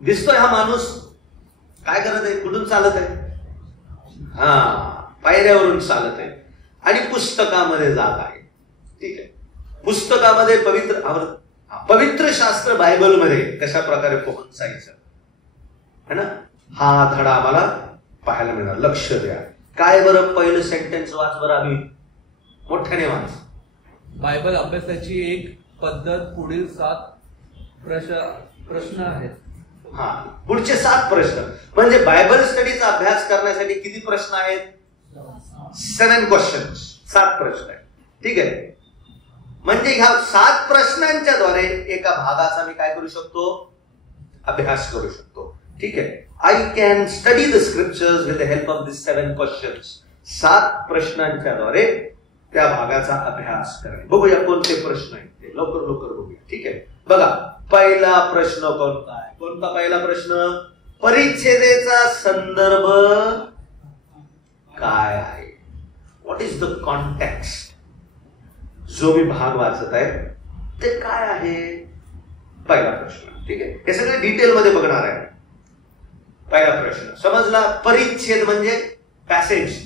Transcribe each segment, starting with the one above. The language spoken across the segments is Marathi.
दिसतोय हा माणूस काय करत आहे, कुठून चालत आहे, पायऱ्यावरून चालत आहे आणि पुस्तकामध्ये जात आहे. ठीक आहे, पुस्तकामध्ये पवित्र शास्त्र बायबलमध्ये कशा प्रकारे पोहोचायचं है ना, हा धडा आम्हाला पाहायला मिळणार. लक्ष द्या. काय बरं पहिलं सेंटेन्स वाच बरं, आम्ही मोठ्याने वाच. बायबल अभ्यासाची एक पद्धत पुढील 7 प्रश्न आहेत. पुढचे 7 प्रश्न म्हणजे बायबल स्टडीचा अभ्यास करण्यासाठी किती प्रश्न आहेत? 7 क्वेश्चन्स, 7 प्रश्न आहेत. ठीक आहे, म्हणजे ह्या 7 प्रश्नांच्या द्वारे एका भागाचा मी काय करू शकतो, अभ्यास करू शकतो. ठीक आहे, I can study the scriptures with the help of this 7 questions. 7 प्रश्नांच्या द्वारे त्या भागाचा अभ्यास करणे. बघूया कोणते प्रश्न आहेत ते, लवकर बघूया. ठीक आहे, बघा पहिला प्रश्न कोणता आहे? कोणता पहिला प्रश्न? परिच्छेदेचा संदर्भ काय आहे? What is the context? जो मी भाग वाचत आहे ते काय आहे? पहिला प्रश्न. ठीक आहे, हे सगळं डिटेल मध्ये बघणार आहे. पहिला प्रश्न समजला. परिच्छेद म्हणजे पॅसेज,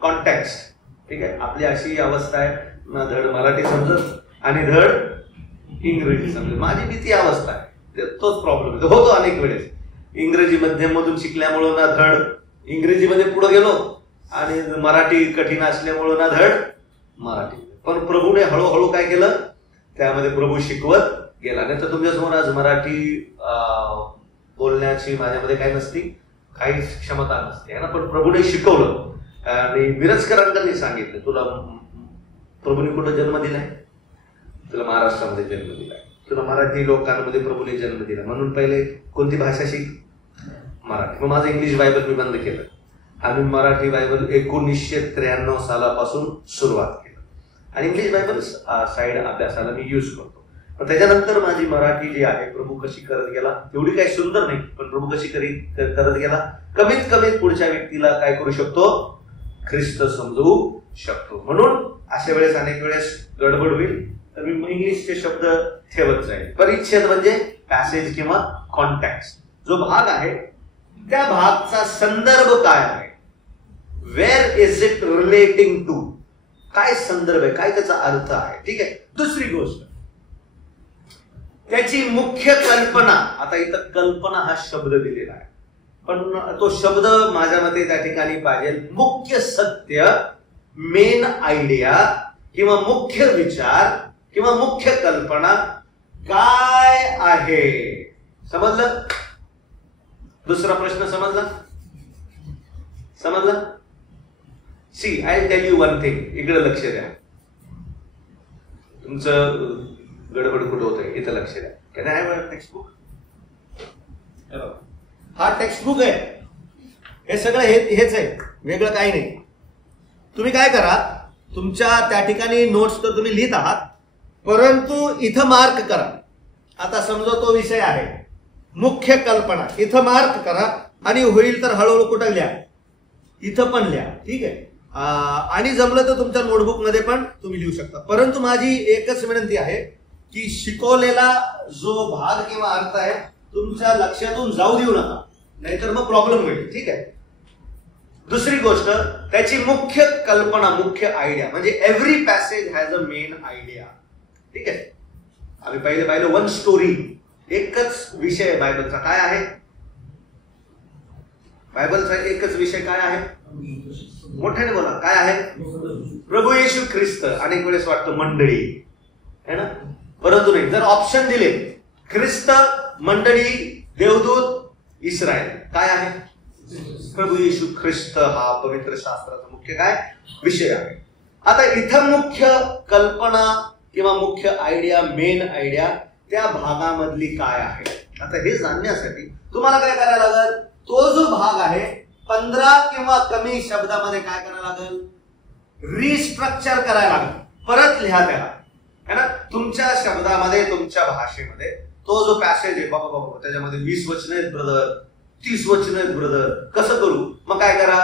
कॉन्टेक्स्ट. ठीक आहे, आपली अशी अवस्था आहे ना, धड मराठी समजत आणि धड इंग्रजी समजत. माझी बी ती अवस्था आहे, तोच प्रॉब्लेम होतो अनेक वेळेस. इंग्रजी मध्यम मधून शिकल्यामुळं ना धड इंग्रजीमध्ये पुढे गेलो आणि मराठी कठीण असल्यामुळं ना धड मराठी. पण प्रभूने हळूहळू काय केलं, त्यामध्ये प्रभू शिकवत गेला. नाही तर तुमच्यासमोर आज मराठी बोलण्याची माझ्यामध्ये काय नसती, काही क्षमता नसते है ना. पण प्रभूने शिकवलं आणि मिरजकरांनी सांगितलं, तुला प्रभूने कुठं जन्म दिलाय? तुला महाराष्ट्रामध्ये जन्म दिलाय, तुला मराठी लोकांमध्ये प्रभूने जन्म दिला, म्हणून पहिले कोणती भाषा शिक? मराठी. मग माझं इंग्लिश बायबल मी बंद केलं आणि मराठी बायबल 1993 सालापासून सुरुवात केलं आणि इंग्लिश बायबल साईड अभ्यासाला मी यूज करतो. पण त्याच्यानंतर माझी मराठी जी आहे, प्रभू कशी करत गेला, तेवढी काही सुंदर नाही, पण प्रभू कशी करत गेला, कमीत कमी पुढच्या व्यक्तीला काय करू शकतो, ख्रिस्त समजवू शकतो. म्हणून अशा वेळेस अनेक वेळेस गडबड होईल, तर मी इंग्लिशचे शब्द ठेवत जाईल. परिच्छेद म्हणजे पॅसेज किंवा कॉन्टेक्स्ट. जो भाग आहे त्या भागचा संदर्भ काय आहे, where is it relating to, काय संदर्भ आहे, काय त्याचा अर्थ आहे. ठीक आहे. दुसरी गोष्ट, त्याची मुख्य कल्पना. आता इथं कल्पना हा शब्द दिलेला आहे, पण तो शब्द माझ्या मते त्या ठिकाणी पाहिजे मुख्य सत्य, मेन आयडिया किंवा मुख्य विचार किंवा मुख्य कल्पना काय आहे. समजलं? दुसरा प्रश्न समजला? See, I tell you one thing. इकडे लक्ष द्या. तुमचं गडबड कुठं होत आहे, इथं लक्ष द्या. Can I have a textbook? हा टेक्स्टबुक आहे, हे सगळं हेच आहे, वेगळं काही नाही. तुम्ही काय करा, तुमच्या त्या ठिकाणी नोट्स तर तुम्ही लिहित आहात, परंतु इथं मार्क करा. आता समजा तो विषय आहे मुख्य कल्पना, इथं मार्क करा आणि होईल तर हळूहळू कुठं लिहा, इथं पण लिहा. ठीक आहे. आणि जमलं तर तुमच्या नोटबुक मध्ये पण तुम्ही लिहू शकता. परंतु माझी एकच विनंती आहे की शिकवलेला जो भाग किंवा अर्थ आहे तुमच्या लक्षातून जाऊ देऊ नका, नाहीतर मग प्रॉब्लेम होईल. ठीक आहे. दुसरी गोष्ट, त्याची मुख्य कल्पना, मुख्य आयडिया. म्हणजे every passage has a main idea. ठीक आहे. आम्ही पाहिलं वन स्टोरी, एकच विषय बायबलचा काय आहे, बायबलचा एकच विषय काय आहे, मोठ्याने बोला, काय आहे? प्रभू येशू ख्रिस्त. अनेक वेळेस वाटतं मंडळी है ना, परंतु नाही. जर ऑप्शन दिले, ख्रिस्त, मंडळी, देवदूत, इस्रायल, काय आहे? प्रभू येशू ख्रिस्त हा पवित्र शास्त्राचा मुख्य काय विषय आहे. आता इथं मुख्य कल्पना किंवा मुख्य आयडिया, मेन आयडिया त्या भागामधली काय आहे. आता हे जाणण्यासाठी तुम्हाला काय करायला लागेल, तो जो भाग आहे 15 किंवा कमी शब्दामध्ये काय करायला लागेल, रिस्ट्रक्चर करायला लागेल, परत लिहा त्याला है ना, तुमच्या शब्दामध्ये, तुमच्या भाषेमध्ये. तो जो पॅसेज आहे बाबा त्याच्यामध्ये 20 वचन आहेत ब्रदर, 30 वचन आहेत ब्रदर, कसं करू? मग काय करा,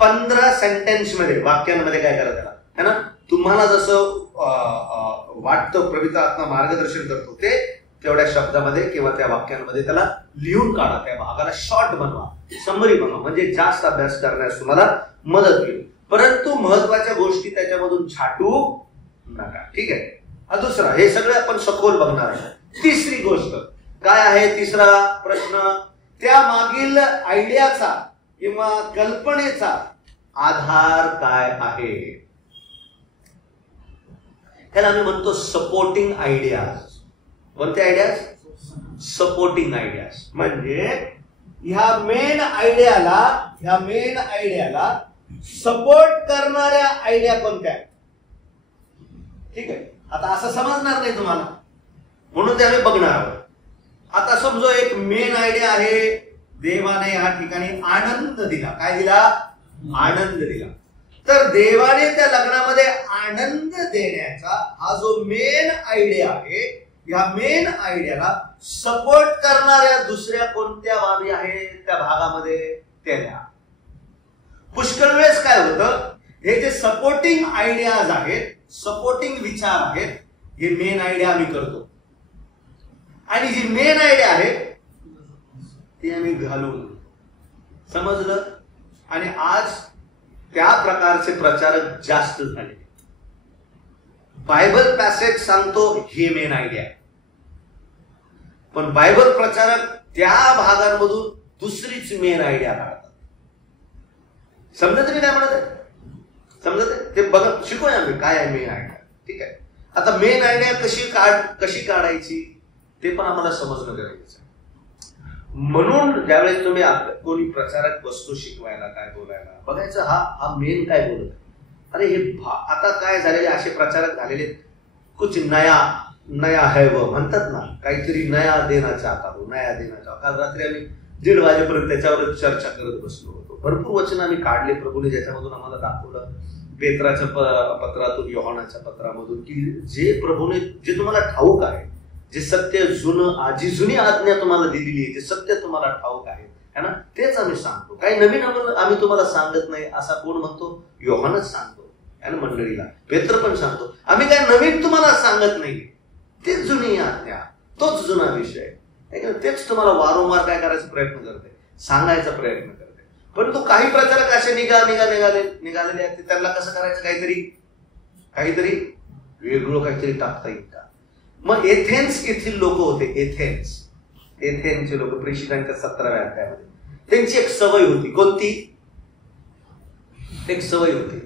15 सेंटेन्स मध्ये, वाक्यांमध्ये काय करा त्याला है ना, तुम्हाला जसं वाटतं, पवित्र आत्मा मार्गदर्शन करतो ते तेवढ्या शब्दामध्ये किंवा त्या वाक्यांमध्ये त्याला लिहून काढा, त्या भागाला शॉर्ट बनवा, समरी बनवा, म्हणजे जास्त अभ्यास करण्यास तुम्हाला मदत होईल. परंतु महत्वाच्या गोष्टी त्याच्यामधून छाटू नका. ठीक आहे. हा दुसरा, हे सगळं आपण सखोल बघणार आहे. तिसरी गोष्ट काय आहे? तिसरा प्रश्न, त्या मागील आयडियाचा किंवा कल्पनेचा आधार काय आहे? ह्याला आम्ही म्हणतो सपोर्टिंग आयडियाज. कोणते आयडियाज? Supporting ideas. म्हणजे ह्या मेन आयडियाला सपोर्ट करणाऱ्या आयडिया कोणत्या? ठीक आहे. आता असं समजणार नाही तुम्हाला, म्हणून ते आम्ही बघणार आहोत. आता समजो एक मेन आयडिया आहे, देवाने या ठिकाणी आनंद दिला. काय दिला? आनंद दिला. तर देवाने त्या लग्नामध्ये आनंद देण्याचा हा जो मेन आयडिया आहे, या मेन आयडियाला सपोर्ट करणाऱ्या दुसऱ्या कोणत्या बाबी आहेत त्या भागामध्ये त्या द्या. पुष्कळ वेळेस काय होतं, हे जे सपोर्टिंग आयडियाज आहेत, सपोर्टिंग विचार आहेत, हे मेन आयडिया आम्ही करतो आणि जी मेन आयडिया आहे ती आम्ही घालून. समजलं? आणि आज त्या प्रकारचे प्रचारक जास्त झाले. बायबल पॅसेज सांगतो हे मेन आयडिया आहे, पण बायबल प्रचारक त्या भागांमधून दुसरीच मेन आयडिया काढतात. समजत मी काय म्हणत आहे? समजत आहे? ते बघ, शिकूया आम्ही काय आहे मेन आयडिया. ठीक आहे. आता मेन आयडिया कशी काढायची ते पण आम्हाला समजणं गरजेचं आहे. म्हणून ज्यावेळेस तुम्ही कोणी प्रचारक बसतो शिकवायला, काय बोलायला, बघायचं हा मेन काय बोलत आहे. अरे हे आता काय झालेले असे प्रचारक झालेले, कुछ नया है वो म्हणतात ना, काहीतरी नया देना चाहता हो, नया देना चाहता. काल रात्री आम्ही 1:30 वाजेपर्यंत त्याच्यावर चर्चा करत बसलो होतो. भरपूर वचन आम्ही काढले प्रभूने, ज्याच्यामधून आम्हाला दाखवलं पेत्राच्या पत्रातून, योहानाच्या पत्रामधून, की जे प्रभूने जे तुम्हाला ठाऊक आहे, जे सत्य जी जुनी आज्ञा तुम्हाला दिलेली आहे, जे सत्य तुम्हाला ठाऊक आहे ना, तेच आम्ही सांगतो. काही नवीन आम्ही तुम्हाला सांगत नाही असा कोण म्हणतो? योहानच सांगतो है ना मंडळीला. पेत्र पण सांगतो आम्ही काय नवीन तुम्हाला सांगत नाही, तेच जुनी आज्ञा, तोच जुना विषय, तेच तुम्हाला वारंवार काय करायचा प्रयत्न करते, सांगायचा प्रयत्न करते. परंतु काही प्रचारक असे निघालेले आहेत, त्यांना कसं करायचं, काहीतरी वेगळं काहीतरी टाकता येईल का? मग एथेन्स येथील लोक होते, एथेन्सचे लोक, प्रेषितांच्या 17व्या अध्यायामध्ये त्यांची एक सवय होती. कोणती? एक सवय होती,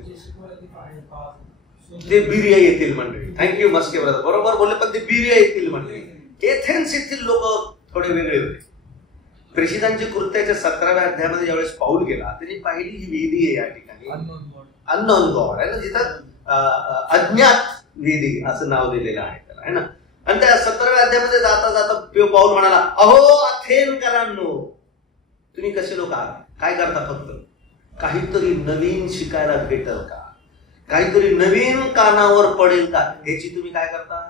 ते बिरिया येथील मंडळी. थँक्यू मस्के ब्रदर, बरोबर बोलले. पण ते बिरिया येथील मंडळी, एथेन्स येथील लोक थोडे वेगळे होते. प्रेषितांची कृत्याच्या 17व्या अध्यायामध्ये ज्यावेळेस पाऊल गेला, त्यांनी पाहिली ही वेदी आहे या ठिकाणी, अननोन गॉड आहे ना, जिथं अज्ञात वेदी असं नाव दिलेलं आहे त्याला, है ना. आणि त्या 17व्या अध्यायामध्ये जाता जाता पाऊल म्हणाला, अहो अथेनकरांनो, तुम्ही कसे लोक आहात, काय करता, फक्त काहीतरी नवीन शिकायला भेटल का, काहीतरी नवीन कानावर पडेल का, याची तुम्ही काय करता.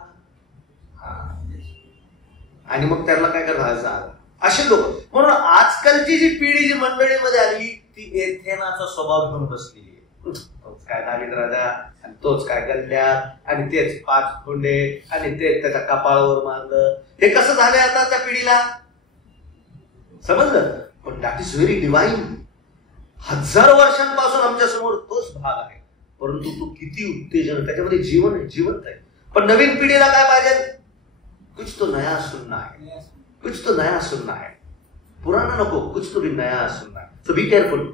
आणि मग त्याला काय करता असे लोक. म्हणून आजकालची जी पिढी जी मंडळीमध्ये आली ती एथेनाचा स्वभाव घेऊन बसलेली आहे. तोच काय दाविद राजा, आणि तोच काय गल्ल्या, आणि तेच 5 खोंडे, आणि तेच त्याच्या कपाळावर मारलं. हे कसं झालंय आता त्या पिढीला, समजलं? पण दॅट इज व्हेरी डिवाइन. हजारो वर्षांपासून आमच्या समोर तोच भाग आहे, परंतु तो किती उत्तेजन, त्याच्यामध्ये जीवन आहे, जिवंत आहे. पण नवीन पिढीला काय पाहिजे? कुछ तो नया सुनना है, कुछ तो नया सुनना है, पुराना नको, कुछ तो भी नया सुनना है. सो बी केअरफुल,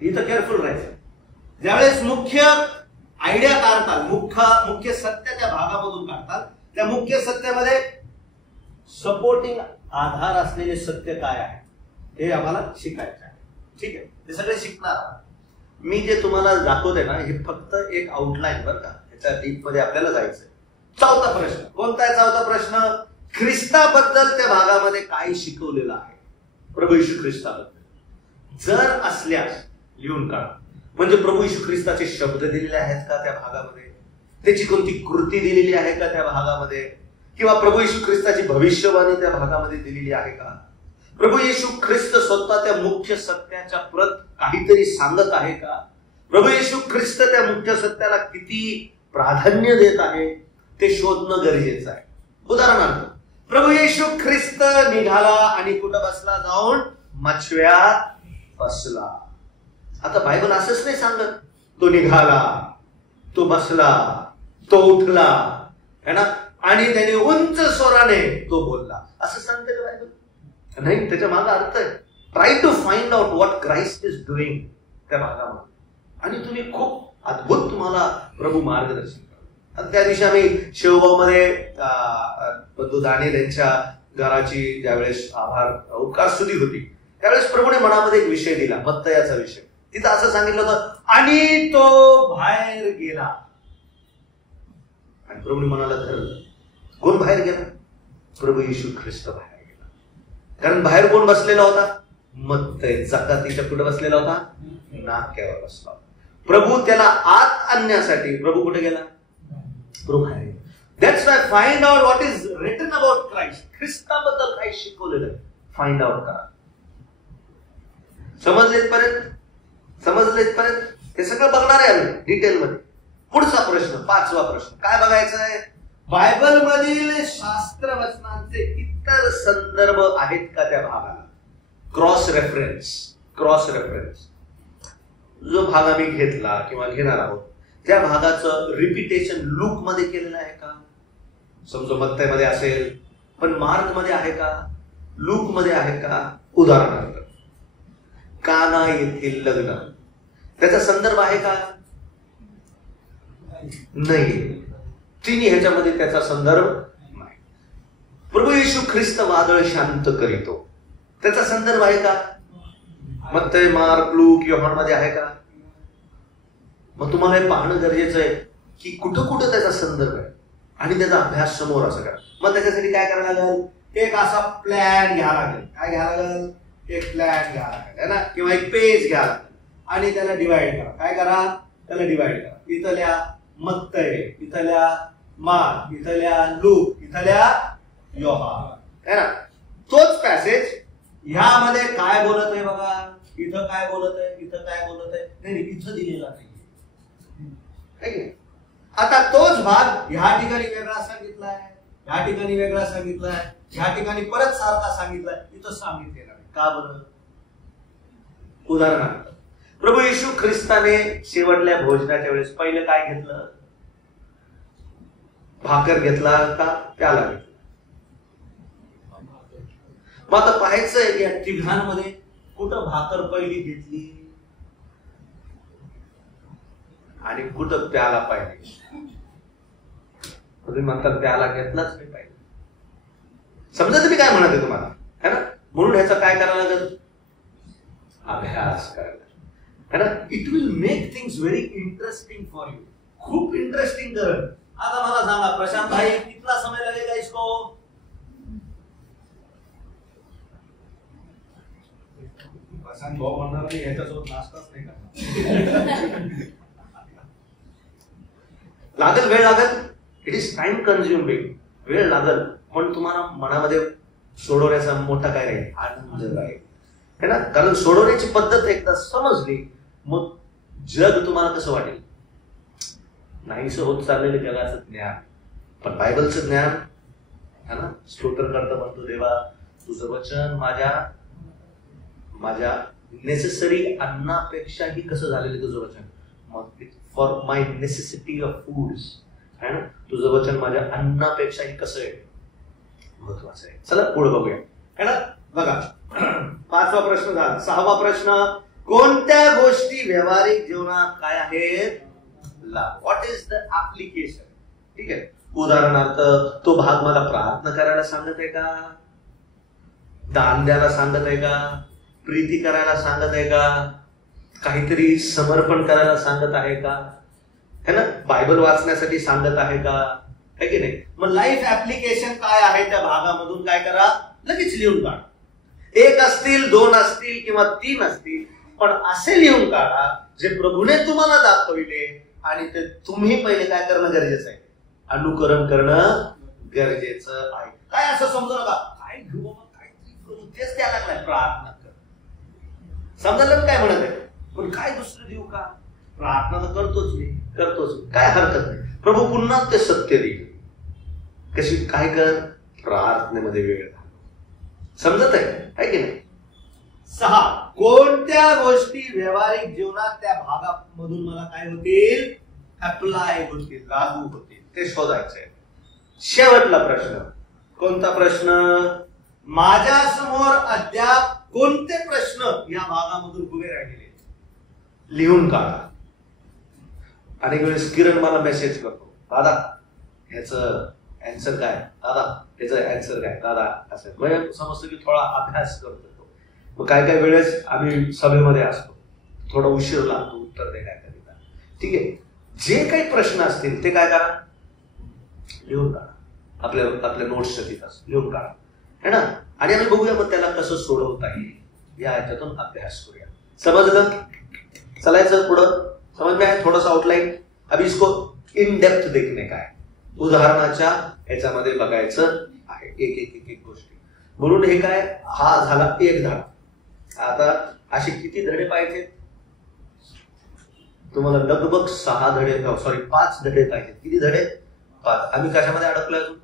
इथं केअरफुल राहायचं. ज्यावेळेस मुख्य आयडिया काढतात, मुख्य सत्य त्या भागामधून काढतात, त्या मुख्य सत्यामध्ये सपोर्टिंग आधार असलेले सत्य काय आहे हे आम्हाला शिकायचं आहे. ठीक आहे, ते सगळे शिकणार. मी जे तुम्हाला दाखवते ना, हे फक्त एक आउटलाईन बरं का, याच्या डीप मध्ये आपल्याला जायचंय. 4था प्रश्न कोणता आहे? 4था प्रश्न, ख्रिस्ताबद्दल त्या भागामध्ये काय शिकवलेलं आहे, प्रभू येशू ख्रिस्ताबद्दल जर असल्यास लिहून काढा. म्हणजे प्रभू येशू ख्रिस्ताचे शब्द दिलेले आहेत का त्या भागामध्ये, त्याची कोणती कृती दिलेली आहे का त्या भागामध्ये, किंवा प्रभू येशू ख्रिस्ताची भविष्यवाणी त्या भागामध्ये दिलेली आहे का, प्रभू येशू ख्रिस्त स्वतः त्या मुख्य सत्याच्या प्रत काहीतरी सांगत आहे का, प्रभू येशू ख्रिस्त त्या मुख्य सत्याला किती प्राधान्य देत आहे ते शोधणं गरजेचं आहे. उदाहरणार्थ प्रभू येशू ख्रिस्त निघाला आणि कुठं बसला? जाऊन मछव्यात बसला. आता बायबल असंच नाही सांगत तो निघाला, तो बसला, तो उठला, है ना, आणि त्याने उंच स्वराने तो बोलला, असं सांगते का बायबल? नाही. त्याच्या मागे अर्थ आहे. Try to find out what Christ is doing त्या भागामध्ये, आणि तुम्ही खूप अद्भुत तुम्हाला प्रभू मार्गदर्शन करा. त्या दिवशी आम्ही शेवगावमध्ये बंधू दानियल यांच्या घराची ज्यावेळेस आभार उपकार स्तुती होती, त्यावेळेस प्रभूने मनामध्ये एक विषय दिला, मत्तयाचा विषय. तिथं असं सांगितलं होतं, आणि तो बाहेर गेला. आणि प्रभूने मनाला धरलं. कोण बाहेर गेला? प्रभू येशू ख्रिस्त बाहेर गेला. कारण बाहेर कोण बसलेला होता? मत्तय जकातीच्या पुढे बसलेला होता, नाक्यावर बसला. प्रभू त्याला आत आणण्यासाठी प्रभू कुठे गेला? प्रभू बाहेर गेला. That's why find out what is written about Christ. ख्रिस्ताबद्दल काय शिकवलेलं फाइंड आउट करा. समजलेत पर्यंत हे सगळं बघणार आहे आम्ही डिटेलमध्ये. पुढचा प्रश्न, 5वा प्रश्न काय बघायचा आहे? बायबल मधील शास्त्र वचनांचे इतर संदर्भ आहेत का त्या भागाला? क्रॉस रेफरन्स जो भाग आम्ही घेतला किंवा घेणार आहोत त्या भागाचं रिपिटेशन लूक मध्ये केलेलं आहे का? समजा मत्तयमध्ये असेल पण मार्क मध्ये आहे का? लूक मध्ये आहे का? उदाहरणार्थ काना येथील लग्न, त्याचा संदर्भ आहे का? नाही. तिन्ही ह्याच्यामध्ये त्याचा संदर्भ नाही. प्रभू येशू ख्रिस्त वादळ शांत करीतो, त्याचा संदर्भ आहे का? मत्तय, मार्क, लूक, योहान मध्ये आहे का? मग तुम्हाला हे पाहणं गरजेचं आहे की कुठं कुठं त्याचा संदर्भ आहे आणि त्याचा अभ्यास समोर असं करा. मग त्याच्यासाठी काय करायला लागेल? एक असा प्लॅन घ्यावा लागेल. काय घ्यावा लागेल? एक प्लॅन घ्यावा लागेल, है ना, किंवा एक पेज घ्या आणि त्याला डिवाइड करा. काय करा? त्याला डिवाइड करा. इथल्या मत्तय, इथल्या मार्क, इथल्या लूक, इथल्या योहान, है ना. तोच पॅसेज ह्यामध्ये काय बोलत आहे बघा. इथं काय बोलत आहे, इथं काय बोलत आहे, नाही इथं दिलेला नाही. आता तोच भाग ह्या ठिकाणी वेगळा सांगितलाय, ह्या ठिकाणी वेगळा सांगितलाय, ह्या ठिकाणी परत सारखा सांगितलाय, इथं सांगितलेला नाही. का बरं? उदाहरणार्थ प्रभू येशू ख्रिस्ताने शेवटल्या भोजनाच्या वेळेस पहिलं काय घेतलं? भाकर घेतला का प्याला घेतला? मग आता पाहायचंय की या तिघांमध्ये कुठं भाकर पहिली घेतली आणि कुठं प्याला पाहिजे? तुम्ही म्हणतात प्याला घेतलाच नाही पाहिजे. समजा तुम्ही काय म्हणत आहे तुम्हाला, है ना. म्हणून ह्याचा काय करायला लागेल? अभ्यास करायला, है ना. It will make things very interesting for you. खूप इंटरेस्टिंग करेल. आता मला सांगा प्रशांत भाई, कितना समय लगेगा इसको? प्रशांत भाऊ म्हणणार नाही ह्याच्यासोबत नाश्ताच नाही करणार. लागेल, वेळ लागेल. It is time consuming. वेळ लागेल, पण तुम्हाला मनामध्ये सोडवण्याचा मोठा काय राहील? आनंद राहील, है ना. कारण सोडवण्याची पद्धत एकदा समजली मग जग तुम्हाला कसं वाटेल? नाहीसं होत चाललेलं जगाचं ज्ञान, पण बायबलचं ज्ञान, है ना. स्तोत्र करता म्हणतो, देवा तुझं वचन माझ्या नेसेसरी अन्नापेक्षाही कसं झालेलं तुझं वचन. मग for my necessity of foods, है ना. तुझं वचन माझ्या अन्नापेक्षाही कसं आहे? महत्वाचं आहे. चला पुढे बघूया, है ना. बघा 5वा प्रश्न झाला. 6वा प्रश्न, कोणत्या गोष्टी व्यावहारिक जीवनात काय आहेत? What is the application? ठीक आहे. उदाहरणार्थ तो भाग मला प्रार्थना करायला सांगत आहे का? दान द्यायला सांगत आहे का? प्रीती करायला सांगत आहे का? काहीतरी समर्पण करायला सांगत आहे का? है ना. बायबल वाचण्यासाठी सांगत आहे का? है की नाही. मग लाईफ ऍप्लिकेशन काय आहे त्या भागामधून काय करा? लगेच लिहून काढा. 1 असतील, 2 असतील किंवा 3 असतील, पण असे लिहून काढा जे प्रभूने तुम्हाला दाखविले आणि ते तुम्ही पहिले काय करणं गरजेचं आहे? अनुकरण करणं गरजेचं आहे. काय असं समजू नका, काय घेऊ बाबा, काहीतरी करू, तेच द्यायला लागलाय. प्रार्थना कर. समजायला काय म्हणत आहे, पण काय दुसरं देऊ का? प्रार्थना तर करतोच मी, करतोच, काय हरकत नाही. प्रभू पुन्हा ते सत्य देईल. कशी काय कर, प्रार्थनेमध्ये वेळ घाल. समजत आहे की नाही? 6, कोणत्या गोष्टी व्यावहारिक जीवनात त्या भागामधून मला काय होतील, अप्लाय होतील, लागू होतील, ते शोधायचंय. शेवटला प्रश्न, कोणता प्रश्न? माझ्या समोर अद्याप कोणते प्रश्न या भागामधून उभे राहिलेले, लिहून काढा. अनेक वेळेस किरण मला मेसेज करतो, दादा ह्याचं अँसर काय, दादा ह्याचं अँसर काय, दादा असं. म्हणजे समजतं की थोडा अभ्यास करतो. मग काय काय वेळेस आम्ही सभेमध्ये असतो, थोडा उशीर लागतो उत्तर देण्याकरिता. ठीक आहे, जे काही प्रश्न असतील ते काय करा, लिहून काढा. आपल्या नोट्सच्या तिथं लिहून काढा, है ना. आणि आम्ही बघूया मग त्याला कसं सोडवता येईल, या ह्याच्यातून अभ्यास करूया. समजलं? चलायचं पुढं. समझ में आया थोडासा आउटलाइन? अभी इसको इन डेप्थ देखने का है, उदाहरणाच्या याच्यामध्ये बघायचं आहे एक एक एक एक गोष्टी. म्हणून हे काय, हा झाला एक धडा. आता असे किती धडे पाहिजेत तुम्हाला? लगभग 5 धडे पाहिजेत. किती धडे? 5. आम्ही कशामध्ये अडकलोय अजून?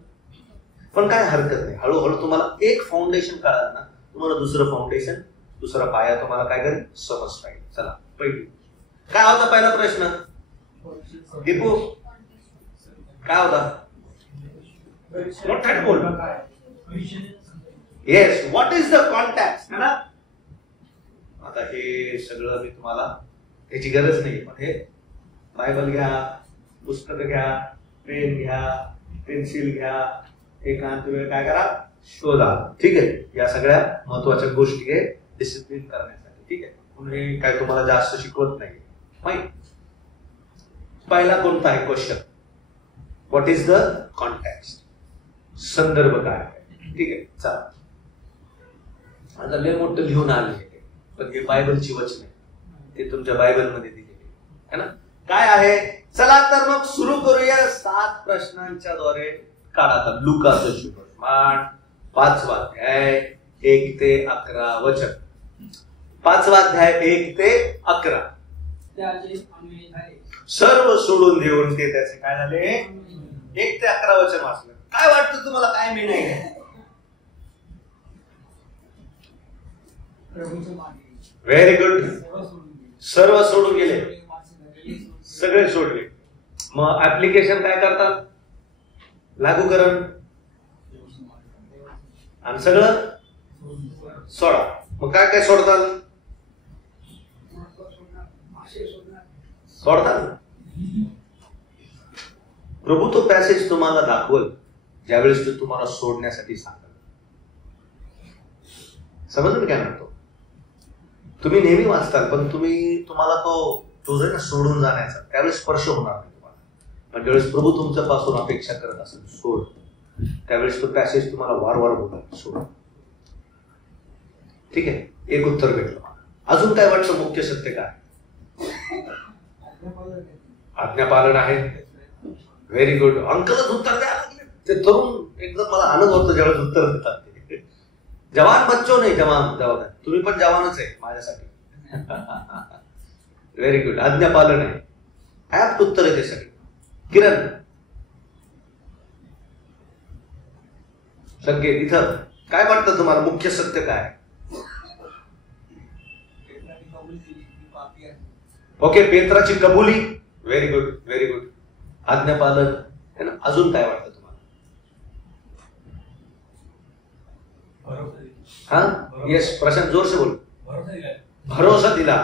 पण काय हरकत नाही, हळूहळू तुम्हाला एक फाउंडेशन कळालं ना, तुम्हाला दुसरं फाउंडेशन, दुसरा पाया तुम्हाला काय करेल, समजता येईल. चला, पहिली काय होता पहिला प्रश्न? दीपू काय होता? मोठ्याने बोल. Yes, what is the contact, है ना. आता हे सगळं मी तुम्हाला, त्याची गरज नाही, पण हे बायबल घ्या, पुस्तक घ्या, पेन घ्या, पेन्सिल घ्या, एकांत वेळ काय करा, शोधा. ठीक आहे, या सगळ्या महत्वाच्या गोष्टी आहे डिसिप्लिन करण्यासाठी. ठीक आहे, म्हणून काय तुम्हाला जास्त शिकवत नाही. पहिला कोणता आहे question? What is the context, संदर्भ काय आहे. ठीक आहे, चला. आता लय मोठं लिहून आले, पण हे बायबलची वचन आहे, ते तुमच्या बायबलमध्ये दिलेली आहे ना. काय आहे? चला तर मग सुरू करूया. 7 प्रश्नांच्या द्वारे काढा. लुकाचं शुभवर्तमान 5वा अध्याय 1 ते 11 वचन. 5वा अध्याय 1 ते 11. सर्व सोडून देऊन ते त्याचे काय झाले, 1 ते 11 वचन वाचलं. काय वाटतं तुम्हाला, काय मी नाही? Very good. सर्व सोडून गेले, सगळे सोडले. मग ऍप्लिकेशन काय करतात? लागूकरण आणि सगळं सोडा. मग काय काय सोडतात? प्रभू तो पॅसेज तुम्हाला दाखवल ज्यावेळेस तो तुम्हाला सोडण्यासाठी सांगेल. समजलं काय म्हणतो? तुम्ही नेहमी वाचताल, पण तुम्हाला तो जो ना सोडून जाण्याचा, त्यावेळेस स्पर्श होणार नाही तुम्हाला. पण ज्यावेळेस प्रभू तुमच्यापासून अपेक्षा करत असेल सोड, त्यावेळेस तो पॅसेज तुम्हाला वारंवार बोला सोड. ठीक आहे, एक उत्तर भेटलं. अजून काय वाटतं मुख्य सत्य काय? आज्ञापालन आहे. Very good. अंकलच उत्तर द्या. ते तरुण एकदम मला आनंद होतो ज्यावेळेस उत्तर देतात. ते जवान बच्चो नाही, जवान तुम्ही पण जवानच आहे माझ्यासाठी. Very good. आज्ञापालन आहे. ऍप्ट उत्तर आहे ते सगळे. किरण संकेत इथं काय वाटतं तुम्हाला मुख्य सत्य काय? ओके, पेत्राची कबुली. Very good, very good. आज्ञापालन है ना. अजून काय वाटतं तुम्हाला? हाँ यस प्रशांत, जोर से बोल. भरोसा दिला.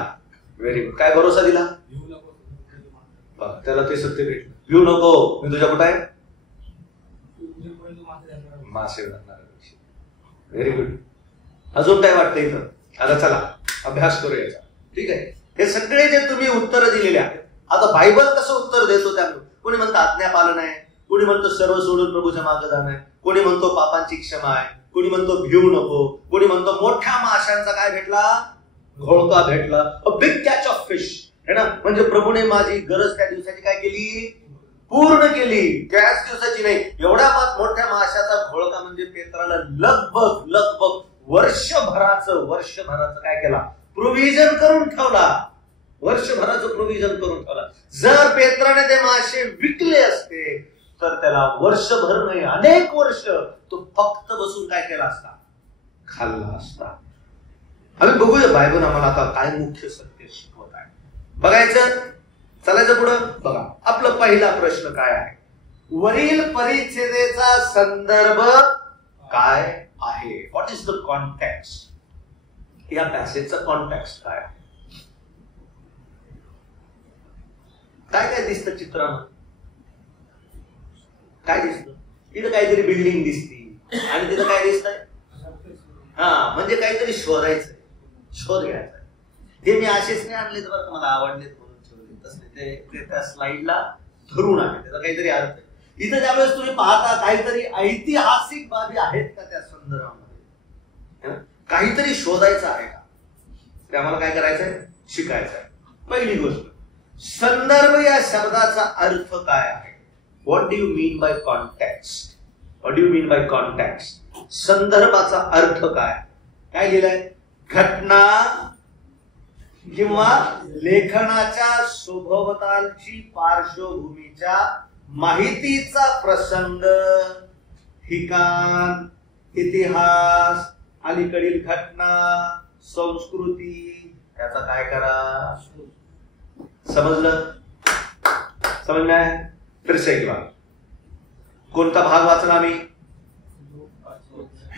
Very good. काय भरोसा दिला? त्याला ते सत्य भेटलं. भिऊ नको, मी तुझ्या कुठं आहे? मासे धरणार. Very good. अजून काय वाटतं इथं? आता चला अभ्यास करू याचा. ठीक आहे, हे सगळे जे तुम्ही उत्तर दिलेले आहेत, आता बायबल कसं उत्तर देतो त्यामुळे कोणी म्हणतं आज्ञापालन आहे, कोणी म्हणतो सर्व सोडून प्रभूच्या मागे जाणं आहे, कोणी म्हणतो पापांची क्षमा आहे, कोणी म्हणतो भिवू नको, कोणी म्हणतो मोठ्या माशांचा काय भेटला, घोळका भेटला, a big catch of fish है ना. म्हणजे प्रभूने माझी गरज त्या दिवसाची काय केली, पूर्ण केली. त्याच दिवसाची नाही, एवढ्या मोठ्या माशाचा घोळका म्हणजे पेत्राला लगभग वर्षभराचं काय केला, प्रोव्हिजन करून ठेवला. वर्षभराचं प्रोव्हिजन करून ठेवला. जर पेत्राने ते मासे विकले असते तर त्या त्याला वर्षभर नाही, अनेक वर्ष तो फक्त बसून काय केला असता, खाल्ला असता. आम्ही बघूया बायबल आम्हाला आता काय मुख्य सत्य शिकवत आहे. बघायचं, चालायचं पुढं. बघा आपला पहिला प्रश्न काय आहे, वरील परिच्छेदेचा संदर्भ काय आहे. What is the context. या पॅसेजचा कॉन्टेक्स्ट काय आहे. काय काय दिसतं चित्रामध्ये, काय दिसतं तिथं, काहीतरी बिल्डिंग दिसती आणि तिथं काय दिसतंय, म्हणजे काहीतरी शोधायचंय, शोध घ्यायचा. ते मी असेच नाही आणले तर मला आवडले म्हणून ठेवले, तसले ते त्या स्लाइडला धरून आहे, त्याचा काहीतरी अर्थ आहे. इथं ज्यावेळेस तुम्ही पाहता काहीतरी ऐतिहासिक बाबी आहेत का त्या संदर्भामध्ये, काहीतरी शोधायचं आहे का, ते आम्हाला काय करायचंय, शिकायचं आहे. पहिली गोष्ट, संदर्भ या शब्दाचा अर्थ काय आहे. What do you mean by context. What do you mean by context. संदर्भाचा अर्थ काय. काय लिहिलंय, घटना किंवा लेखनाच्या सभोवतालची पार्श्वभूमीच्या माहितीचा प्रसंग, ठिकाण, इतिहास, अलीकडील घटना, संस्कृती, त्याचा काय करा. समजलं, समजलं. फिर से किंवा कोणता भाग वाचला आम्ही,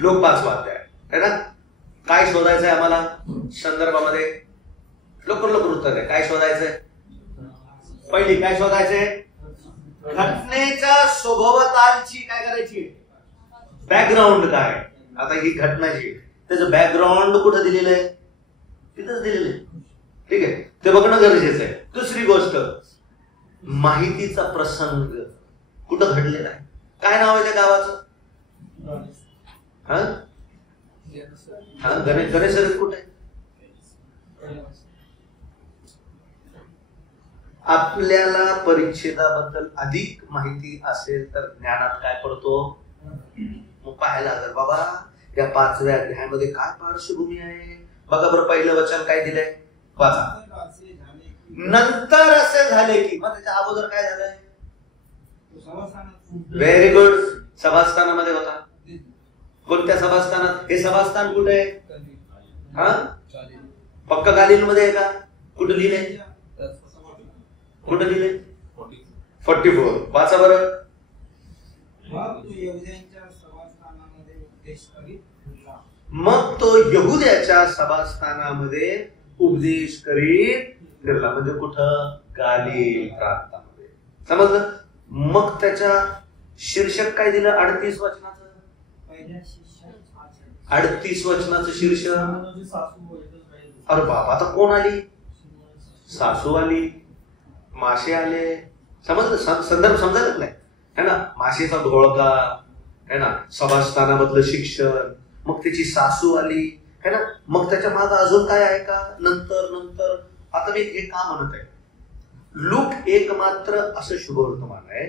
लोक 5 वाद्य आहे ना. काय शोधायचंय आम्हाला संदर्भामध्ये, लवकर उत्तर आहे. काय शोधायचंय, पहिली काय शोधायचंय, घटनेच्या सभोवतालची काय करायची, बॅकग्राऊंड काय. आता ही घटना जी त्याचं बॅकग्राऊंड कुठं दिलेलं आहे, तिथंच दिलेलं आहे. ठीक आहे, ते बघणं गरजेचं आहे. दुसरी गोष्ट, माहितीचा प्रसंग कुठं घडलेला आहे. काय नाव आहे त्या गावाचं, गणेश कुठे. आपल्याला परिच्छेदाबद्दल अधिक माहिती असेल तर ज्ञानात काय पडतो, मग पाहायला लागेल बाबा या 5व्या अध्यायामध्ये काय पार्श्वभूमी आहे. बघा बरं, पहिलं वचन काय दिलंय, वाचा. नंतर असे झाले की, मग त्याच्या अगोदर काय झालंय, व्हेरी गुड, सभास्थानामध्ये होता. कोणत्या सभास्थानात, हे सभास्थान कुठे आहे, पक्का गालिल मध्ये आहे का, कुठे लिहिले, कुठे लिहिले, 44. वाचा बरं. मग तो यहुद्याच्या सभास्थानामध्ये उपदेश करीत फिरला. म्हणजे कुठं, गालिल प्रांतामध्ये. समजलं. मग त्याच्या शीर्षक काय दिलं, 38 वचनाचं, 38 वचनाचं शीर्षक. अरे बाप, आता कोण आली, सासू आली, मासे आले. समजलं, संदर्भ समजायलाच नाही है ना. मासेचा घोळका है ना, सभास्थानामधलं शिक्षण, मग त्याची सासू आली है ना. मग त्याच्या मागे अजून काय आहे का, नंतर नंतर. आता मी हे का म्हणत आहे, लूक एकमात्र असं शुभवर्तमान आहे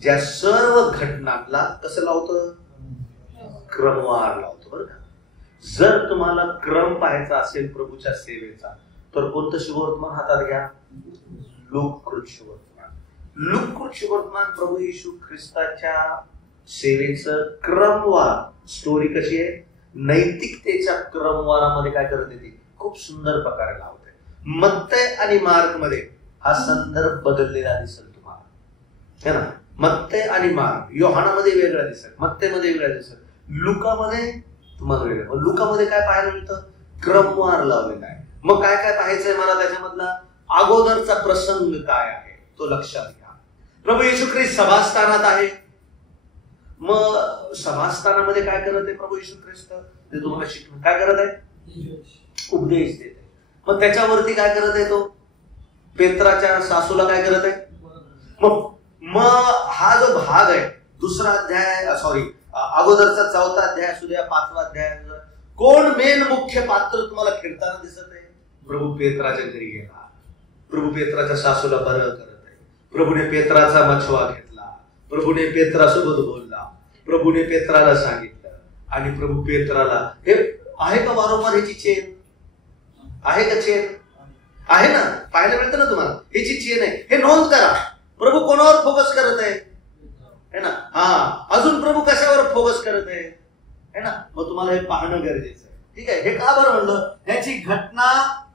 ज्या सर्व घटनांना कसं लावतं, क्रमवार लावतो. बरं का, जर तुम्हाला क्रम पाहायचा असेल प्रभूच्या सेवेचा तर कोणतं शुभवर्तमान हातात घ्या, लोककृत शुभवर्तमान. लोककृत शुभवर्तमान प्रभू येशू ख्रिस्ताच्या सेवेचं क्रमवार स्टोरी कशी आहे, नैतिकतेच्या क्रमवारामध्ये काय करत येते, खूप सुंदर प्रकारे लावते. मत्तय आणि मार्क मध्ये हा संदर्भ बदललेला दिसेल तुम्हाला है ना. मत्तय आणि मार्क, योहानामध्ये वेगळा दिसेल, मत्तेमध्ये वेगळा दिसेल, लुकामध्ये तुम्हाला वेगळं. लुकामध्ये काय पाहायला मिळतं, क्रमवार लावलेला आहे. मग काय काय पाहायचंय मला, त्याच्यामधला अगोदरचा प्रसंग काय आहे तो लक्षात घ्या. प्रभू येशू ख्रिस्त सभास्थानात आहे. मग सभास्थानामध्ये काय करत आहे प्रभू येशू ख्रिस्त, ते तुम्हाला शिकवून काय करत आहे, उपदेश देत आहे. मग त्याच्यावरती काय करत आहे तो, पेत्राच्या सासूला काय करत आहे. मग हा जो भाग आहे, दुसरा अध्याय, सॉरी अगोदरचा 4था अध्याय असू द्या, 5वा अध्याय, कोण मेन मुख्य पात्र तुम्हाला खेळताना दिसत आहे, प्रभू पेत्राच्या घरी गेला, प्रभू पेत्राच्या सासूला बरं करत आहे, प्रभूने पेत्राचा मछवा घेतला, प्रभूने पेत्रासोबत बोलला, प्रभूने पेत्राला सांगितलं, आणि प्रभू पेत्राला, हे आहे का वारंवार ह्याची चेन आहे का, चेन आहे ना, पाहायला मिळतं ना तुम्हाला, ह्याची चेन आहे. हे नोंद करा, प्रभू कोणावर फोकस करत आहे अजून प्रभू कशावर फोकस करत आहे ना, मग तुम्हाला हे पाहणं गरजेचं आहे. ठीक आहे, हे का बरं म्हणलं, ह्याची घटना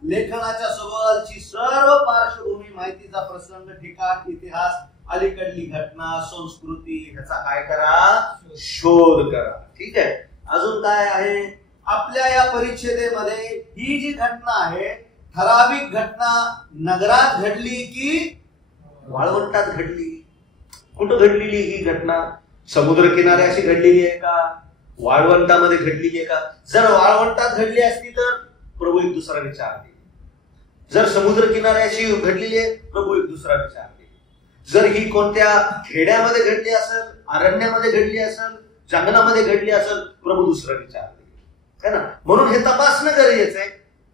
लेखनाच्या सभोवतालची सर्व पार्श्वभूमी, माहितीचा प्रसंग, ठिकाण, इतिहास, अलीकडली घटना, संस्कृती, ह्याचा काय करा, शोध करा. ठीक आहे, अजून काय आहे आपल्या या परिच्छेदेमध्ये, ही जी घटना आहे ठराविक घटना नगरात घडली की वाळवंटात घडली? कुठं घडलेली ही घटना? समुद्र किनाऱ्याशी घडलेली आहे का, वाळवंटामध्ये घडलेली आहे का? जर वाळवंटात घडली असती तर प्रभू एक दुसरा विचार देईल. जर समुद्र किनाऱ्याशी घडलेली आहे, प्रभू एक दुसरा विचार देईल. जर ही कोणत्या खेड्यामध्ये घडली असेल, अरण्यामध्ये घडली असेल, जंगलामध्ये घडली असेल, प्रभू दुसरा विचार देईल, है ना. म्हणून हे तपासणं गरजेचं आहे.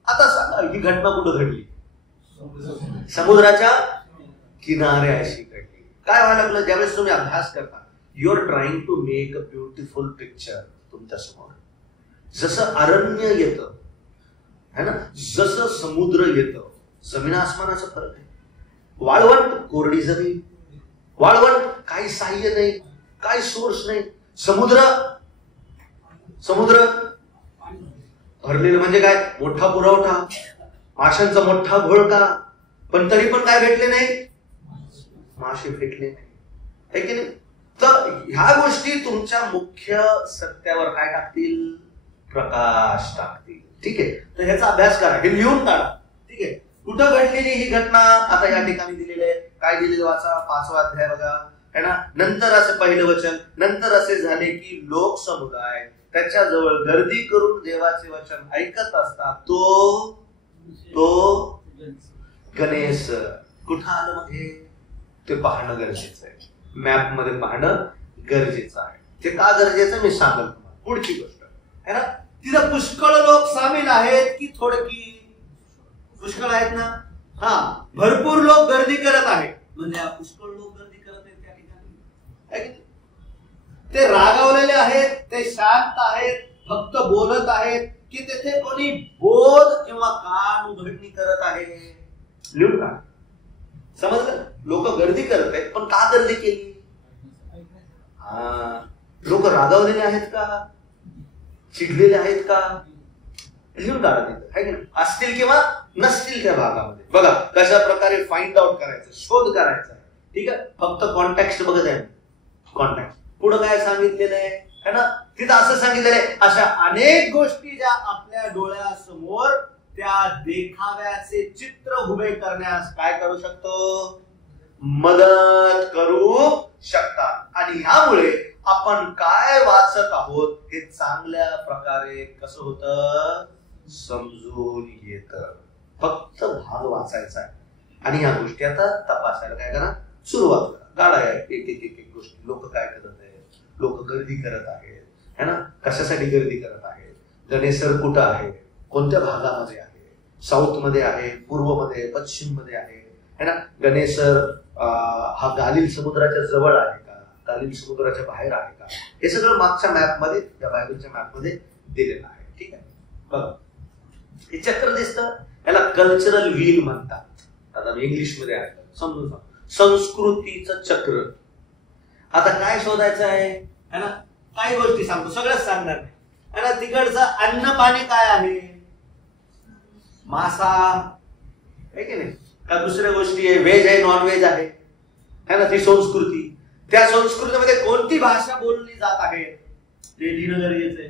आता सांगा, ही घटना कुठं घडली? समुद्राच्या किनाऱ्याशी घडली. काय व्हायला लागलं, ज्यावेळेस तुम्ही अभ्यास करता, you are trying to make a beautiful picture तुमच्या समोर. जसं अरण्य येतं, है ना, जसं समुद्र येतं, जमीन आसमानाचा फरक आहे. वाळवंट कोरडी जमीन, वाळवंट काही साह्य नाही, काही सोर्स नाही. समुद्र भरलेलं म्हणजे काय, मोठा पुरवठा, माशांचा मोठा घोळका, पण तरी पण काय भेटले नाही, मासे भेटले नाही, है की नाही. तर ह्या गोष्टी तुमच्या मुख्य सत्यावर काय टाकतील, प्रकाश टाकतील. ठीक आहे, तर ह्याचा अभ्यास करा, हे लिहून काढा. ठीक आहे, कुठं घडलेली ही घटना आता या ठिकाणी दिलेली आहे. काय दिलेलं वाचा, 5वा अध्याय बघा, है ना. नंतर असं पहिलं वचन, नंतर असे झाले की लोक समुदाय त्याच्या जवळ गर्दी करून देवाचे वचन ऐकत असतात. तो गणेश कुठं आलं, मग हे ते पाहणं गरजेचं आहे. मॅप मध्ये पाहणं गरजेचं आहे. ते का गरजेचं मी सांगेल तुम्हाला. पुढची गोष्ट है ना, तिथं पुष्कळ लोक सामील आहेत की थोडकी? पुष्कळ आहेत ना. भरपूर लोक गर्दी करत आहेत, म्हणजे पुष्कळ लोक गर्दी करत आहेत त्या ठिकाणी. ते रागावलेले आहेत, ते शांत आहेत, फक्त बोलत आहेत, की तेथे कोणी बोध किंवा कान उघडणी करत आहे? लिहून का, समजलं? लोक गर्दी करत आहेत, पण का गर्दी केली? लोक रागावलेले आहेत का, चिडलेले आहेत का? लिहून काढा तिथं, है की नाही. असतील किंवा नसतील त्या भागामध्ये. बघा कशा प्रकारे फाइंड आउट करायचं, शोध करायचा. ठीक आहे, फक्त कॉन्टेक्स्ट बघत आहे. कॉन्टेक्स्ट पुढे काय सांगितलेलं आहे, है ना. तिथं असं सांगितलेलं आहे, अशा अनेक गोष्टी ज्या आपल्या डोळ्यासमोर त्या देखाव्याचे चित्र उभे करण्यास काय करू शकतो, मदत करू शकतात. आणि ह्यामुळे आपण काय वाचत आहोत हे चांगल्या प्रकारे कसं होतं, समजून येत. फक्त भाग वाचायचा आहे आणि ह्या गोष्टी आता तपासायला काय करा, सुरुवात करा. गाडा आहे एक गोष्टी. लोक काय करत आहेत, लोक गर्दी करत आहेत, है ना. कशासाठी गर्दी करत आहेत? गणेश सर कुठं आहे, कोणत्या भागामध्ये आहे, साऊथ मध्ये आहे, पूर्व मध्ये, पश्चिम मध्ये आहे, है ना. गणेश सर हा गालिल समुद्राच्या जवळ आहे का, गालिल समुद्राच्या बाहेर आहे का, हे सगळं मागच्या मॅप मध्ये, या बायबलच्या मॅप मध्ये दिलेलं आहे. ठीक आहे, बघा हे चक्र दिसतं, याला कल्चरल व्हील म्हणतात. आता इंग्लिश मध्ये आहे, समजून सांग, संस्कृतीचं चक्र. आता काय शोधायचं आहे, है ना. काही गोष्टी सांगतो, सगळंच सांगणार नाही, है ना. तिकडचं अन्न पाणी काय आहे, मासा आहे की नाही, का दुसऱ्या गोष्टी आहे, व्हेज आहे, नॉन व्हेज आहे, है ना. ती संस्कृती, त्या संस्कृतीमध्ये कोणती भाषा बोलली जात आहे ते लिहिणं गरजेचं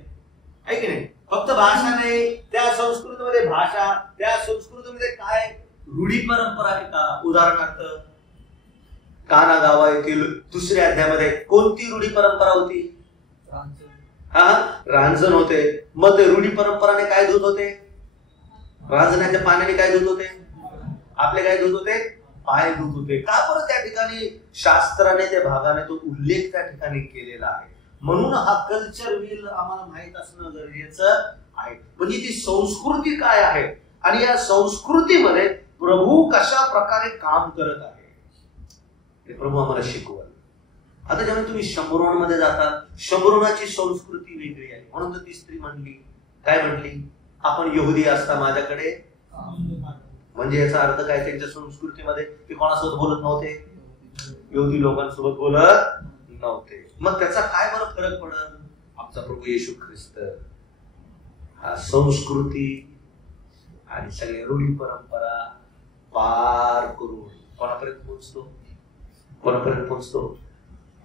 आहे की नाही. फक्त भाषा नाही, त्या संस्कृतीमध्ये भाषा, त्या संस्कृतीमध्ये काय रूढी परंपरा आहे का. उदाहरणार्थ काना गावा येथील दुसऱ्या अध्यायामध्ये कोणती रूढी परंपरा होती, रांजण होते. मग ते रूढी परंपराने काय धुत होते, रांजण्याच्या पाण्याने काय धुत होते, आपले काय धुत होते, पाय धुत होते. का बरं त्या ठिकाणी शास्त्राने, त्या भागाने तो उल्लेख त्या ठिकाणी केलेला आहे. म्हणून हा कल्चर व्हील आम्हाला माहित असणं गरजेचं आहे. म्हणजे ती संस्कृती काय आहे आणि या संस्कृतीमध्ये प्रभू कशा प्रकारे काम करत आहे ते प्रभू आम्हाला शिकवल. आता जेव्हा तुम्ही शंभरोण मध्ये जाता, शंभरोणाची संस्कृती वेगळी आहे. म्हणून तर ती स्त्री म्हणली, काय म्हणली, आपण यहुदी असता माझ्याकडे, म्हणजे याचा अर्थ काय, त्यांच्या संस्कृतीमध्ये ते कोणासोबत बोलत नव्हते, यहुदी लोकांसोबत बोलत नव्हते. होते. मग त्याचा काय बरं फरक पडल? आमचा प्रभू येशू ख्रिस्त हा संस्कृती आणि सगळे रूढी परंपरा पार करून कोणापर्यंत पोहोचतो? कोणापर्यंत पोहोचतो?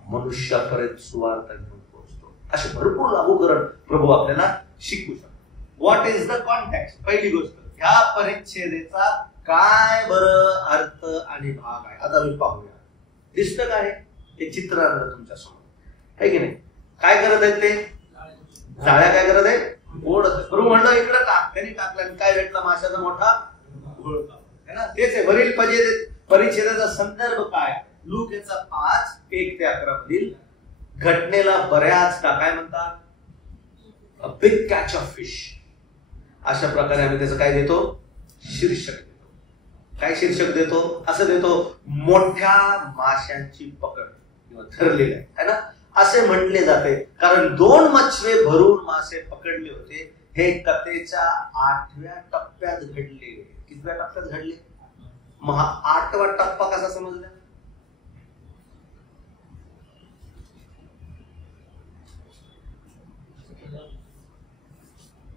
मनुष्यापर्यंत सुवार्ता घेऊन पोहोचतो. असे भरपूर लागूकरण प्रभू आपल्याला शिकवू शकतो. What is the context? पहिली गोष्ट, ह्या परिच्छेदेचा काय बरं अर्थ आणि भाग आहे? आता मी पाहूया. दिसतं काय? हे चित्र आणलं तुमच्या समोर, है की नाही? काय करत आहेत ते? जाळ्या काय करत आहेत? ओढत. प्रभू म्हणलं इकडे टाक, त्यांनी टाकलं, काय भेटला? माशाचा मोठा घोळका, है ना? तेच आहे. वरील परिच्छेदाचा संदर्भ काय? लूक याचा 5:1-11 मधील घटनेला बऱ्याचदा काय म्हणतात? A big catch of fish. अशा प्रकारे आम्ही त्याचं काय देतो? शीर्षक देतो. काय शीर्षक देतो? असं देतो, मोठ्या माशांची पकड किंवा धरलेले आहे ना, असे म्हणले जाते. कारण 2 मछवे भरून मासे पकडले होते. हे कथेच्या 8व्या टप्प्यात घडले. कितव्या टप्प्यात घडले? मग हा 8वा टप्पा कसा समजला?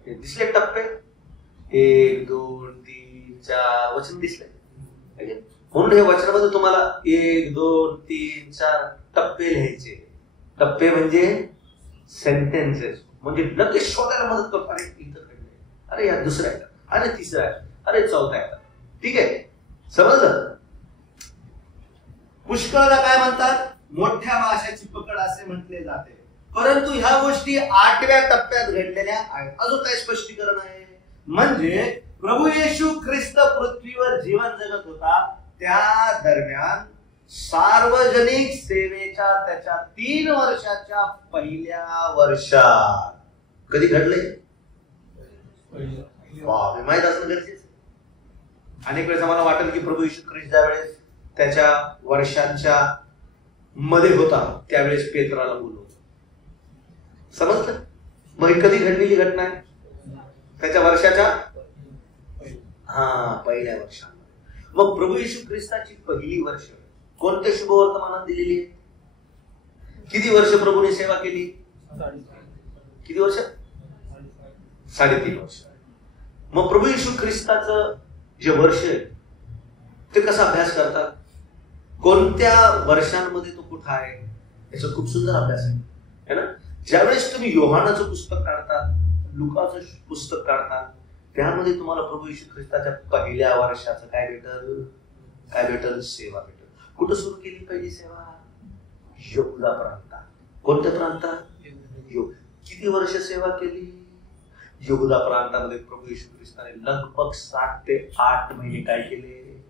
दिसले टप्पे? 1, 2, 3, 4 वचन दिसले. म्हणून हे वचनामध्ये तुम्हाला 1, 2, 3, 4 टप्पे लिहायचे. टप्पे म्हणजे सेंटेन्सेस, म्हणजे लगेच शोधायला मदत करतो. अरे इथं घडले, अरे या दुसऱ्या येतात, अरे तिसऱ्या येतात, अरे चौथ्या येतात. ठीक आहे, समजलं? पुष्कळदा काय म्हणतात? मोठ्या माशाची पकड असे म्हटले जाते. परंतु ह्या गोष्टी 8व्या टप्प्यात घडलेल्या आहेत. अजून काय स्पष्टीकरण आहे? म्हणजे प्रभू येशू ख्रिस्त पृथ्वीवर जीवन जगत होता, त्या दरम्यान सार्वजनिक सेवेच्या त्याच्या 3 वर्षाच्या पहिल्या वर्षात कधी घडले? माहित असणं गरजेचं. अनेक वेळेस आम्हाला वाटेल की प्रभू येशू ख्रिस्त ज्या वेळेस त्याच्या वर्षांच्या मध्ये होता त्यावेळेस पेत्राला बोलवलं. समजलं? मग कधी घडलेली घटना आहे? त्याच्या वर्षाच्या पहिल्या वर्षामध्ये. मग प्रभू येशू ख्रिस्ताची पहिली वर्ष कोणत्या शुभवर्तमानात दिलेली आहे? किती वर्ष प्रभूने सेवा केली? किती वर्ष? 3.5 वर्ष. मग प्रभू येशू ख्रिस्ताचं जे वर्ष आहे ते कसा अभ्यास करतात? कोणत्या वर्षांमध्ये तो कुठं आहे याचा खूप सुंदर अभ्यास आहे, है ना? ज्यावेळेस तुम्ही योहानाचं पुस्तक काढता, लुकाचं पुस्तक काढता, त्यामध्ये तुम्हाला प्रभू येशू ख्रिस्ताच्या पहिल्या वर्षाचं काय भेटल? काय भेटल? सेवा भेटल. कुठं सुरू केली पहिली सेवा? यहुदा प्रांतात. कोणत्या प्रांतात? किती वर्ष सेवा केली? यहुदा प्रांतामध्ये प्रभू येशू ख्रिस्ताने लगभग 7 ते 8 महिने काय केले?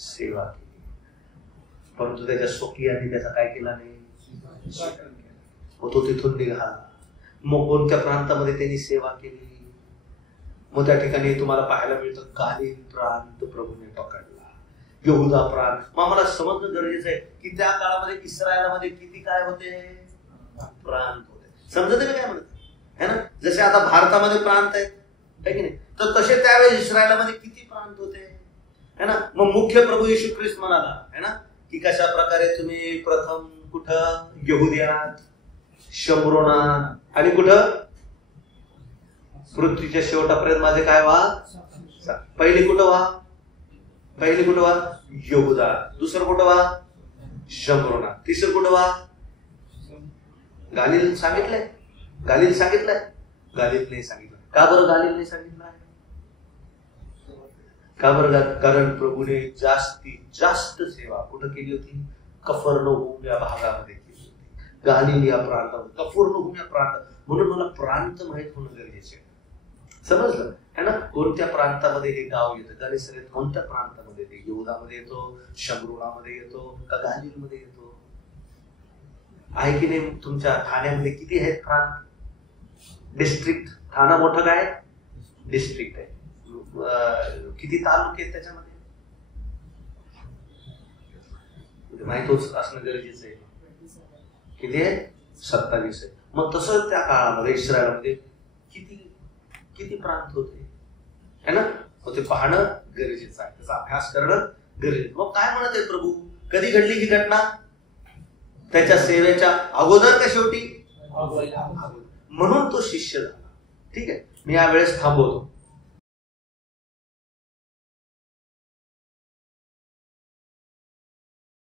सेवा केली. परंतु त्याच्या स्वकीयांनी त्याचा काय केला नाही? तो तिथून निघाला. मग कोणत्या प्रांतामध्ये त्यांनी सेवा केली? मग त्या ठिकाणी तुम्हाला पाहायला मिळतं गालिल प्रांत प्रभूने पकडला, यहुदा प्रांत. मग मला समजणं गरजेचं आहे की त्या काळामध्ये इस्रायलामध्ये किती काय होते? प्रांत होते. समजते मी काय म्हणत है ना? जसे आता भारतामध्ये प्रांत आहेत, है की नाही? तर तसे त्यावेळेस इस्रायलामध्ये किती प्रांत होते, है ना? मग मुख्य प्रभू येशू ख्रिस्त म्हणाला, है ना, की कशा प्रकारे तुम्ही प्रथम कुठं? यहुद्यात, शम्रोनात आणि कुठं? पृथ्वीच्या शेवटापर्यंत माझे काय व्हा? पहिली कुठं व्हा? पहिली कुठं व्हा? यहुदा. दुसरं कुठं व्हा? शम्रोनात. तिसरं कुठं व्हा? गालिल सांगितलंय? गालिल सांगितलंय? गालिल नाही सांगितलं. का बरं गालिल नाही सांगितलं? का बरं? कारण प्रभूने जास्तीत जास्त सेवा कुठं केली होती? कफरनहूम या भागामध्ये केली होती, गालिल या प्रांतामध्ये, कफरनहूम या प्रांतात. म्हणून मला प्रांत माहित होणं गरजेचे आहे. समजलं है ना? कोणत्या प्रांतामध्ये हे गाव येतं? गलिसरेत कोणत्या प्रांतामध्ये ते? यहुदामध्ये येतो, शम्रोनामध्ये येतो का गालिलमध्ये येतो? आहे की नाही? तुमच्या ठाण्यामध्ये किती आहेत प्रांत? डिस्ट्रिक्ट. ठाणा मोठं काय? डिस्ट्रिक्ट आहे. किती तालुके आहेत त्याच्यामध्ये? माहित असणं गरजेचं आहे. किती आहे? 27 आहे. मग तसं त्या काळामध्ये इस्रायलमध्ये किती किती प्रांत होते, है ना? मग ते पाहणं गरजेचं आहे, त्याचा अभ्यास करणं गरजेचं. मग काय म्हणत आहे प्रभू? कधी घडली ही घटना? त्याच्या सेवेच्या अगोदर का शेवटी? म्हणून तो शिष्य झाला. ठीक आहे, मी यावेळेस थांबवतो.